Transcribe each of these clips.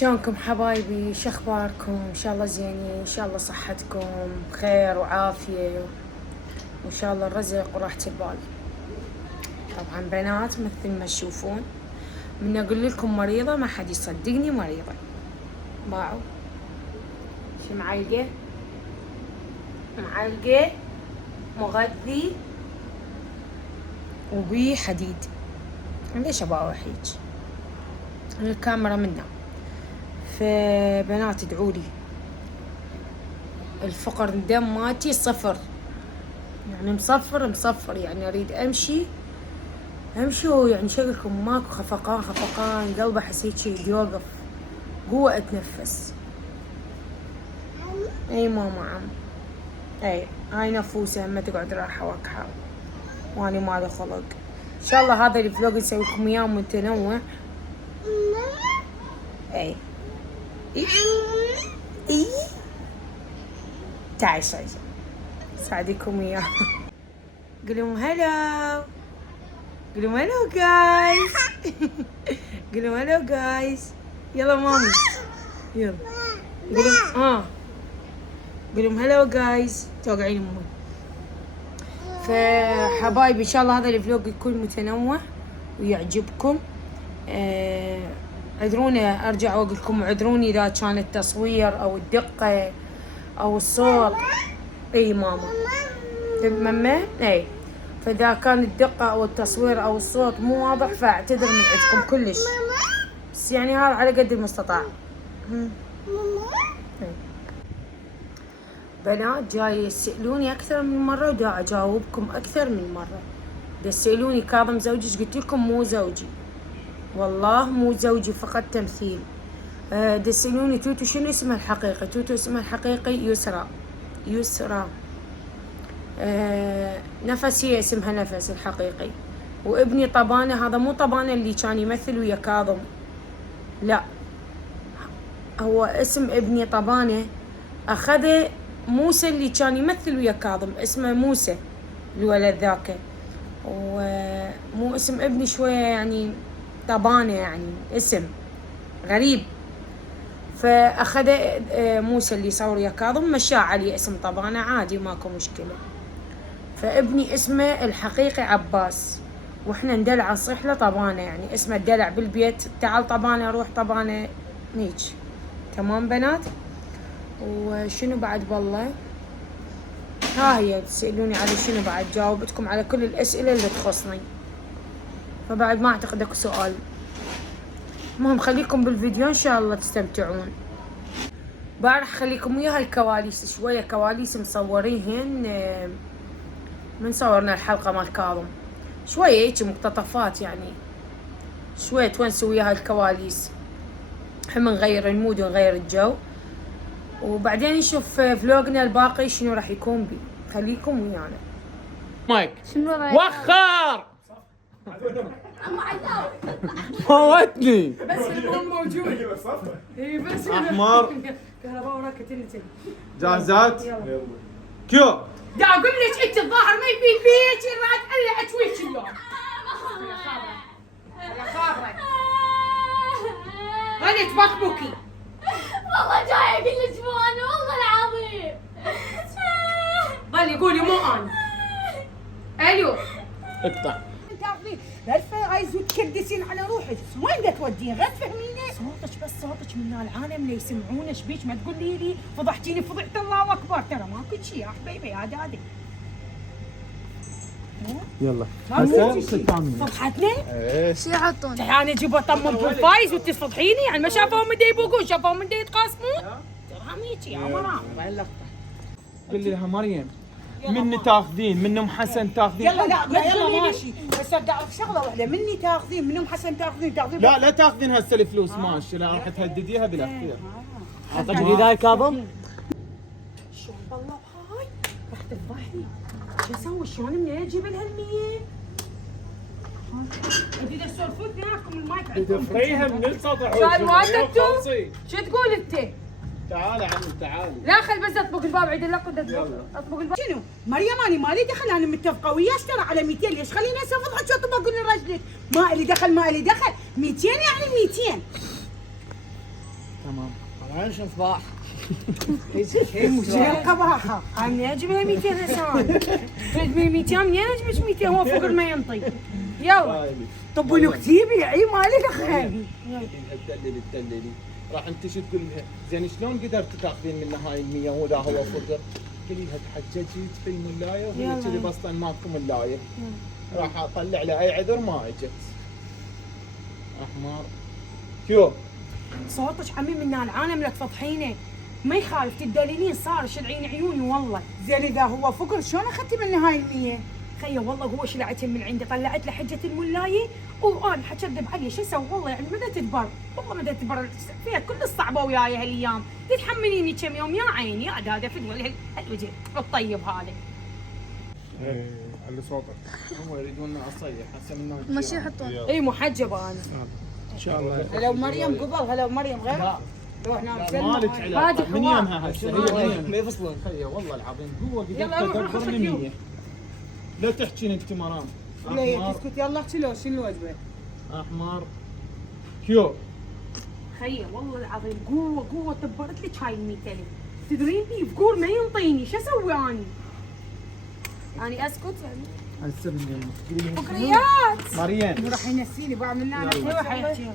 شلونكم حبايبي؟ شو اخباركم؟ ان شاء الله زينين، ان شاء الله صحتكم بخير وعافيه، وان شاء الله الرزق وراحه البال. طبعا بنات مثل ما تشوفون من اقول لكم مريضه ما حد يصدقني مريضه. باعوا شو معلقه مغذي وبي حديد. ليش ابغى هيج؟ الكاميرا منا. فبنات ادعولي، الفقر الدم مالتي صفر، يعني مصفر يعني اريد امشي ويعني شكلكم ماكو خفقان قلبي احس هيك يوقف، قوة اتنفس. اي ماما عم اي هاي نفوسة ما تقعد راحة وكحة واني مالي خلق. ان شاء الله هذا الفلوق نسوي لكم اياه متنوع. اي اي تعي ساعدكم اياه. قولوا هلو، قولوا هلو جايز. قولوا هلو جايز. يلا مامي يلا قولوا قولوا هلو جايز. توقعين امي. فحبايبي ان شاء الله هذا الفلوق يكون متنوع ويعجبكم. عذروني ارجع واقول لكم، عذروني اذا كان التصوير او الدقه او الصوت. اي ماما اي فاذا كان الدقه او التصوير او الصوت مو واضح فاعتذر من عندكم كلش، بس يعني هذا على قد المستطاع. بنات جاي يسألوني اكثر من مره ودا اجاوبكم اكثر من مره. تسألوني كاظم زوجي؟ قلت لكم مو زوجي، والله مو زوجي، فقط تمثيل. تسألوني توتو شنو اسمها الحقيقي؟ توتو اسمها الحقيقي يسرى. نفس هي اسمها نفس الحقيقي. وابني طبانة، هذا مو طبانة اللي كان يمثل ويا كاظم، لا هو اسم ابني طبانة اخذه موسى اللي كان يمثل ويا كاظم، اسمه موسى الولد ذاك، ومو اسم ابني شوية يعني طبانة، يعني اسم غريب. فاخذ موسى اللي يصور ويا كاظم مشاه عليه اسم طبانة عادي ماكو مشكلة. فابني اسمه الحقيقي عباس، واحنا ندلع نصيح له طبانة، يعني اسمه الدلع بالبيت، تعال طبانة روح طبانة هيج. تمام بنات؟ وشنو بعد بالله؟ ها هي تسألوني على شنو بعد، جاوبتكم على كل الأسئلة اللي تخصني، فبعد ما اعتقد اكو سؤال. المهم خليكم بالفيديو ان شاء الله تستمتعون. راح اخليكم ويا هالكواليس، شويه كواليس مصوريهن من صورنا الحلقه مال كاظم، شويه هيك مقتطفات، يعني شويه تونسوا ويا هالكواليس، هم نغير المود ونغير الجو، وبعدين نشوف فلوقنا الباقي شنو راح يكون بي. خليكم ويانا. مايك شنو رايك؟ وخر فوتني بس المهم موجود. اي بس احمر كهرباء وراك تلتل. جاهزات؟ يلا كيو دا اقول لك انت الظاهر ما يفيد فيك الراد الا اتويك اليوم. يا خابره غني تبكبكي. والله جاي اقول لك مو انا، والله العظيم. ظلي قولي مو انا. الو اقطع تاخذين غرفه عايز تكدسين على روحك، وين بدك تودين؟ غير تفهميني صوتك من العالم اللي يسمعون. ايش بيك ما تقولي لي فضحتيني فضحت الله اكبر، ترى ماكو شيء يا حبيبي هذا عادي. يلا هسه ختامنا فضحتني؟ ايه شو يحطون؟ يعني اجيب اطمن بالفايز وانت تفضحيني؟ يعني ما شافوهم من يبوقون، شافوهم من يتقاسمون؟ ترى هيك يا مرام. قل لها مريم مني تاخذين، من ام حسن تاخذين. يلا لا يلا ماشي، بس بدي اعرف شغله واحده، مني تاخذين من ام حسن تاخذين لا تاخذين هسه الفلوس ماشي، لا راح تهدديها بالاختيار. اعطيني ذاك كاظم شلون والله هاي راح تفضحني. شو اسوي؟ شلون منين اجيب لها ال100؟ انتوا تسولفون اثنيناتكم المايك عندكم تفريها من السطح. شاي والدتو؟ شو تقول انت؟ تعال عمي تعال. لا خل بس اطبق الباب عيد الله قد اطبق الباب. شنو؟ مريم انا مالي دخل، انا متفقه وياك ترى على 200. ليش خليني هسه افضحك شو اطبق لي رجلك؟ ما الي دخل 200 يعني 200. تمام. طبعا شو صباح. هي القباحه انا اجيبها 200 هسه تريد 200 منين اجيبك 200 هو فقر ما ينطي يلا طب ونكتيبي اي مالك اخي تدللي راح انت شو تقول لها؟ زين شلون قدرت تاخذين منه هاي ال 100 ولا هو فقر؟ قولي لها تحججت في الملايه وهي كذي بسطا ماكو ملايه. راح اطلع له اي عذر ما اجت. احمر. شو؟ صوتك عمي من العالم لك فضحينه ما يخالف تدللين صار شلعين عيوني والله زين اذا هو فقر شلون اخذتي منه هاي ال100 خيه والله هو شلعتها من عنده طلعت له حجه الملايه وانا حكذب عليه شو اسوي والله يعني مدى تدبر والله مدى تدبر فيها كل الصعبه وياي هالايام تتحمليني كم يوم يا عيني يا هذا فدوى هالوجه الطيب هذا على صوتك. هم يريدون اصيح هسه منهم ماشي يحطون. اي محجبه انا ان شاء الله. هلا مريم قبل هلا مريم غير لو احنا مالك علاقه من يمها هسه هي ما يفصلون. خيه والله العظيم هو يلا قدرت روح تدبر خذ 100. لا تحكين انت مرام. لا تسكت يلا شنو الوجبه احمر. كيو. خيه والله العظيم قوه دبرت لك هاي ال100,000 تدرين بي فقور ما ينطيني شو اسوي اني؟ اني اسكت يعني هسه من فقريات مريم. راح ينسيني بعمل لنا انا راح يحكيهم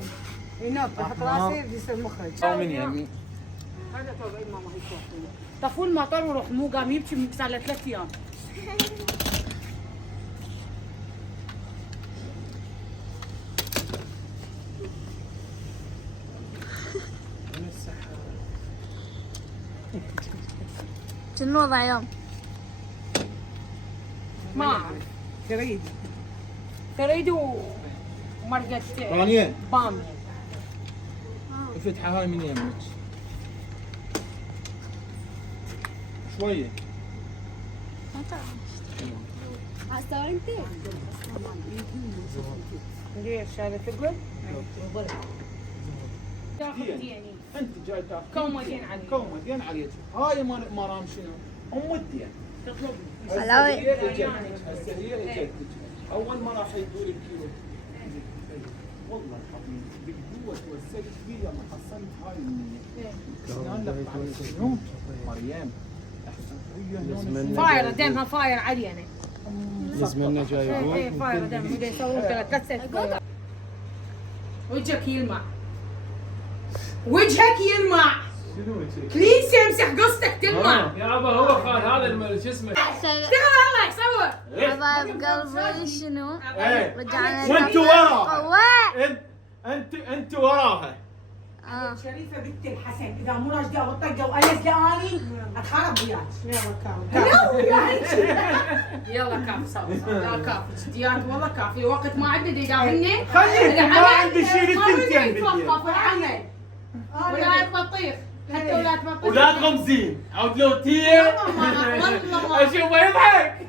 ينط يحط راسي يصير مخرج من يعني هذا تو بعيد ماما هي طفوا المطر وروح مو قام يبكي صار له 3 ايام شنو وضع يوم؟ ما اعرف تريد ومرقة رانيا بامية افتحها هاي من يمك شويه. هسه انت ليش هذا تقول؟ تاخذ يعني انت جاي تاخذ كومتين علي كومتين عليك. هاي مرام شنو؟ ام الدين. تطلب حلاوي. هسه هي اجتك. اول ما راح يدور الكيلو. والله العظيم بالقوه توسلت فيه لما حصلت هاي شلون لك على شنو؟ مريم احسن فاير دمها فاير علي انا يزمنا جاي ايه فاير دم بده يسوون 3 وجهك يلمع وجهك يلمع بليز يمسح قصتك تلمع يابا هو خال هذا شو اسمه اشتغل الله يصور حبايب قلبي شنو؟ ايه رجعنا وانتوا وراها. قوة. انت وراها. شريفه بنت الحسن اذا مو راجده والطقه وانس لاني اتخرب وياك يلا كاف صار يلا كاف جديات والله كافي وقت ما عندنا يداهمني خليك ما عندي شيء للثنتين يتوقف العمل ولاية بطيخ حتى ولاية بطيخ ولاد غمزين عود لو تير والله اشوفه يضحك.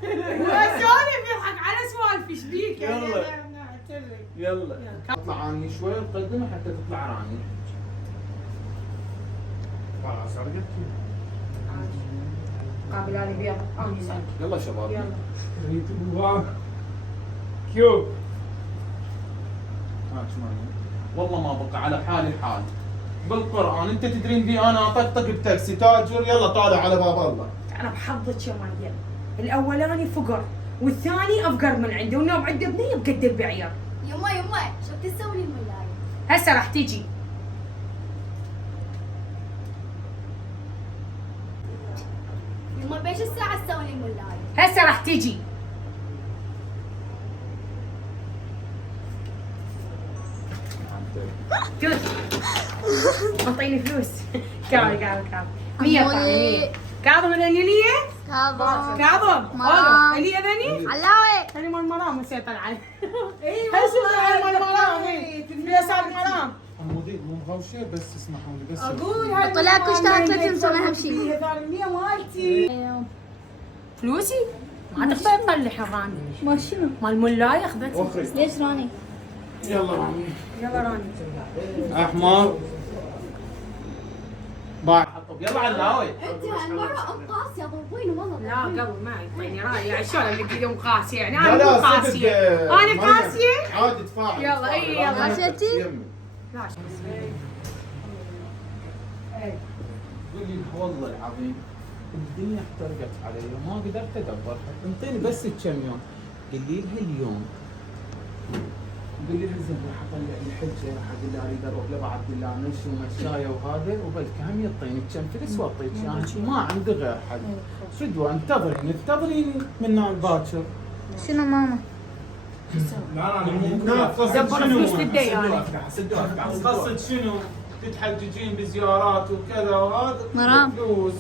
سولف يضحك على سوالف ايش بيك يلا اطلع عني شوي مقدمه حتى تطلع راني. خلاص رجعت. قابل علي بيض اني يلا شباب. يلا كيو والله ما بقى على حالي حال. بالقران انت تدرين بي انا اطقطق بتاكسي تاجر يلا طالع على باب الله. انا بحظك يا مريم الاولاني فقر والثاني افقر من عنده والنوب عنده بنيه بقد البعير يما شو بتسوي لي الملاية؟ هسه راح تجي يما بيش الساعة تسوي لي الملاية؟ هسه راح تجي كذا اعطيني فلوس كاظم 100 طعمي 100 كاظم الانيليه كاظم مرام. اللي ذني علاوي. ثاني مال مرام مسيطر عليه ايوه هسه مال مرام في صار مرام مو مغوشه بس اسمحوا لي بس اقول طلع اشترى 3 سنة اهم شيء. هي 300 مالتي فلوسي ما تقدر تطلع الراني ما شنو؟ مال ملاي اخذتها اخرج. ليش راني؟ يلا راني. يلا راني احمر باع حطب يلا علاوي. انت هالمرة ام قاسية ضربيني والله لا قبل ما يعطيني راي يعني شلون اللي قدام قاسيه يعني لا انا لا مو قاسيه انا قاسيه عادي تفاعل. يلا اي يلا عشتي؟ لا تقول لي والله العظيم الدنيا احترقت علي وما قدرت ادبر، انطيني بس كم يوم. قل لي لها اليوم، قل لي لها زين راح اطلع الحجه، راح اقول لها اريد اروح لبعض الله مشي ومشايه وهذا، وبالكم يعطيني كم فلس واعطيك اياها، ما عندي غير حل. فدوه انتظريني من الباكر. شنو ماما؟ دبر فلوس للديانة. قصد شنو؟ تتحججين بزيارات وكذا وهذا مرام. فلوس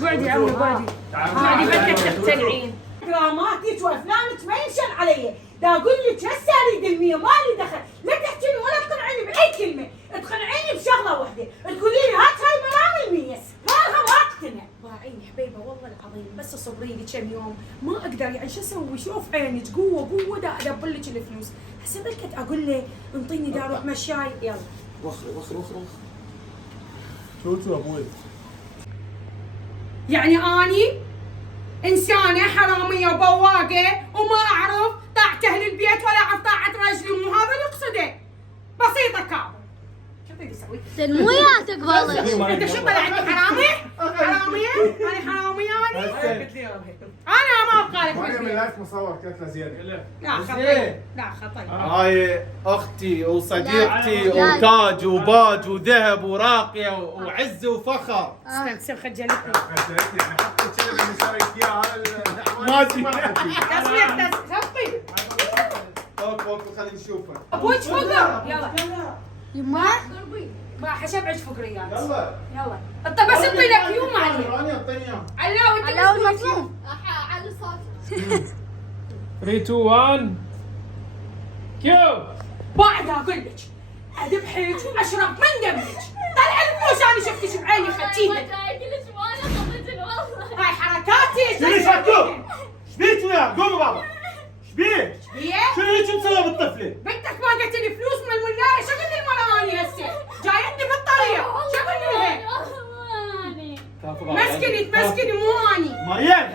قعدي يا عمي قعدي بدك تقتنعين. كراماتك وافلامك ما يمشن علي، دا اقول لك هسه اريد ال100 مالي دخل، لا تحكيني ولا تقنعيني باي كلمه، تقنعيني بشغله واحده، تقولي لي هات هاي مرام ال100 غيرها ما اقتنع. باعيني حبيبه والله العظيم بس صبري لي كم يوم، ما اقدر يعني شو اسوي؟ شوف عينك قوه دا ادبر لك الفلوس، هسه بلكت اقول له انطيني دا اروح مشاي يلا. وخر شو ابوي؟ يعني اني انسانه حراميه وبواقه وما اعرف طاعه اهل البيت ولا اعرف طاعه رجلي، مو هذا اللي اقصده. بسيطه كاظم. شو تبي تسوي؟ تلموياتك بالله. انت شو طلعتني حراميه؟ انا حراميه انا ما ابغى لك مريم بالبيت. اللايف مصور كتله زياده. لا خطي لا خطي. هاي اختي وصديقتي وتاج وباج وذهب وراقيه وعز وفخر. استنى خجلتني. خجلتني يعني حطي الكلب اللي شارك اياه ما ادري. تسويق تسوي. اوكي خلينا نشوفه. ابوك فقر يلا. يما ما حشبعك فقر يا يلا يلا. انت بس اعطي لك يوم عليه. راني اعطيني اياه. علاوي على المفهوم. على الصوت 3 2 1 كيو. بعد اقول لك اذبحك واشرب من دمك. طلع الفلوس انا شفتك بعيني خدتيها. جاي كلش ما انا خطيت والله. هاي حركاتي. شنو شكو؟ شبيك وياه؟ قوم بابا. شبيك؟ هي شنو هيك مسوي بالطفله؟ بنتك ما قالت لي فلوس من الولايه، شو قلت المرة اني هسه؟ جاي عندي بالطريق، شو قلت لها؟ مسكني تمسكني مو اني. مريم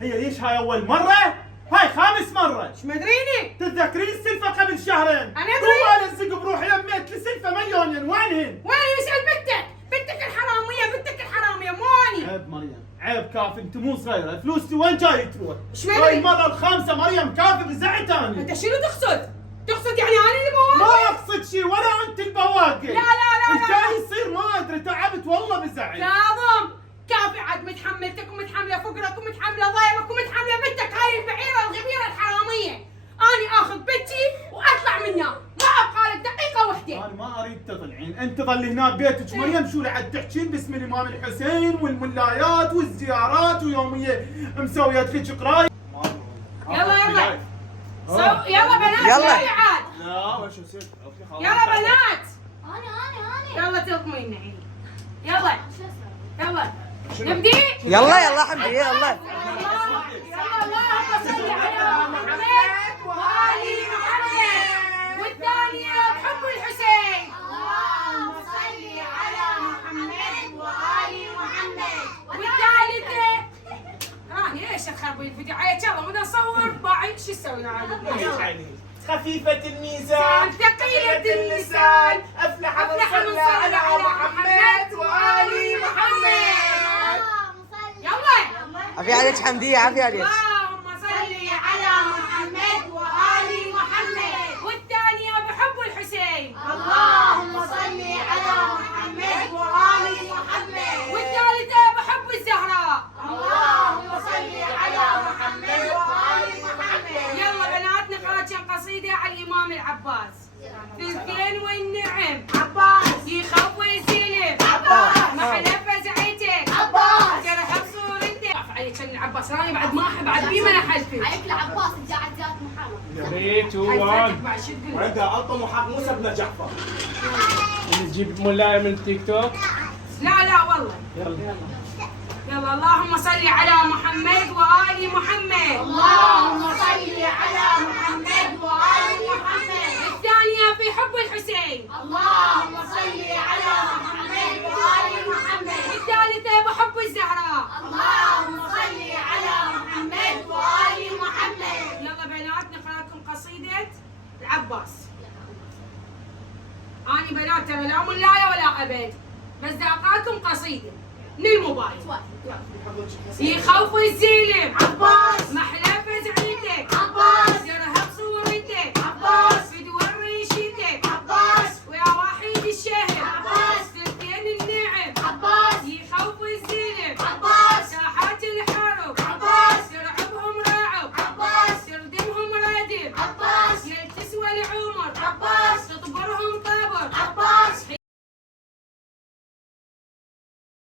هي ليش هاي اول مره؟ هاي خامس مره. ايش مدريني؟ تتذكرين السلفه قبل شهرين؟ أنا أدري. هو انا الزق بروحي لميت لسلفه مليونين، وينهن؟ وين يسال بنتك؟ بنتك الحراميه، بنتك الحراميه مو اني. عيب مريم، عيب كافي، انت مو صغيره، فلوسي وين جاي تروح؟ إيش مدري؟ هاي المره الخامسه مريم كافي بزعت انا. انت شنو تقصد؟ تقصد يعني انا اللي بواقع؟ ما اقصد شيء ولا انت البواقي. لا لا لا ايش لا. جاي يصير ما ادري، تعبت والله بزعل. كاظم كافي عاد متحملتك ومتحمله فقرك ومتحمله ضيمك ومتحمله بنتك هاي البعيره الغبيره الحراميه. اني اخذ بنتي واطلع منها، ما ابقى لك دقيقه وحده. انا ما اريد تطلعين، انت ظلي هنا ببيتك مريم، شو لعد تحكين باسم الامام الحسين والولايات والزيارات ويوميه مسويت لك قرايه. يلا يلا بنات يلا عاد. لا وش يصير؟ يلا بنات انا يلا تلقمين عيني. يلا يلا نبدي. يلا حمدي يلا. يلا اللهم صل على محمد وآل محمد. والثانية بحب الحسين. اللهم صل على محمد وآل محمد. والثالثة راني ايش اخرب الفيديو عيت يلا بدنا نصور باعي شو اسوي يلا. خفيفة الميزان ثقيلة اللسان أفلح من صلى على محمد وآل محمد. يلا عافية عليك حمدية، عافية عليك. اللهم صل على محمد وآل محمد. والثانية بحب الحسين. اللهم صل على محمد وآل محمد. والثالثة بحب الزهراء. اللهم صل على محمد وآل محمد. يلا بنات نقرأ كم قصيدة على الإمام العباس. ثلثين والنعم عباس يخاف ويسلم عباس محلى فزعتك عباس. جرح بصورتك. اعرف عليك شن العباس، راني بعد ما احب بعد بي ما انا حلفي. عليك العباس انت قاعد ذات محمد. 3 2 حلفتك 1 بعد شو تقول؟ وعندها ألطم وحق موسى بن جعفر. تجيب مولاي من التيك توك. لا والله. يلا يلا اللهم صل على محمد وآل محمد. اللهم صل على محمد وآل محمد. الثانية في حب الحسين. اللهم صل على محمد وآل محمد. الثالثة بحب الزهراء. اللهم صل على محمد وآل محمد. يلا بنات نقرأ لكم قصيدة العباس. أنا بنات ترى لا ملاية ولا أبد، بس دا اقراكم قصيده من الموبايل. يخوف الزيلم